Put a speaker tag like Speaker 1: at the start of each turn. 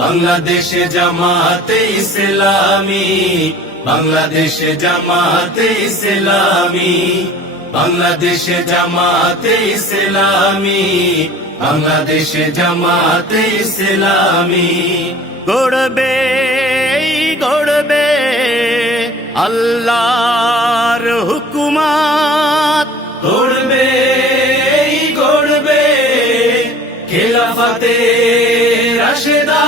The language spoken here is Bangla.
Speaker 1: বাংলাদেশে জামাতে ইসলামী বাংলাদেশে জামাতে ইসলামী বাংলাদেশে জামাতে ইসলামী বাংলাদেশে জামাতে ইসলামী
Speaker 2: গড়বে গড়বে আল্লাহর হুকুমাত
Speaker 1: গড়বে গড়বে খেলাফাতে রাশেদা